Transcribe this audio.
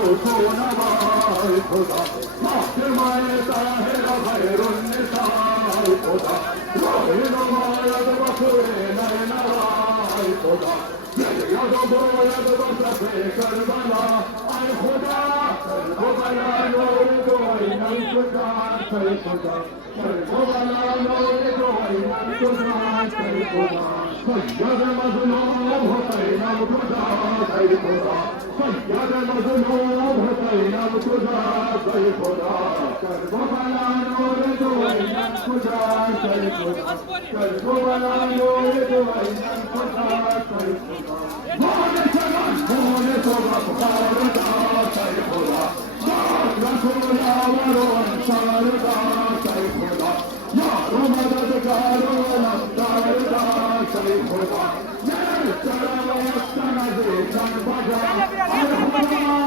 सोना भाई खुदा माए ताहिरा खैरुन निसाई खुदा रोहिन मायद बसरे नैना राई खुदा यद बोयद बसरे करबला आय खुदा करबला नूर दोई नल खुदा कर खुदा करबला नूर दोई नल खुदा कर खुदा सैयद मजलूम हुसैन खुदा कर खुदा सैयद मजलूम हुसैन खुदा कर खुदा करबला नूर दोई नल खुदा कर खुदा करबला नूर दोई नल खुदा कर खुदा मोने सलाम मोने सोबत खालदा कर खुदा रसूला वरो अंसारदा कर खुदा यारो मददगारो नमदारदा कर खुदा ये चला वस्तना दे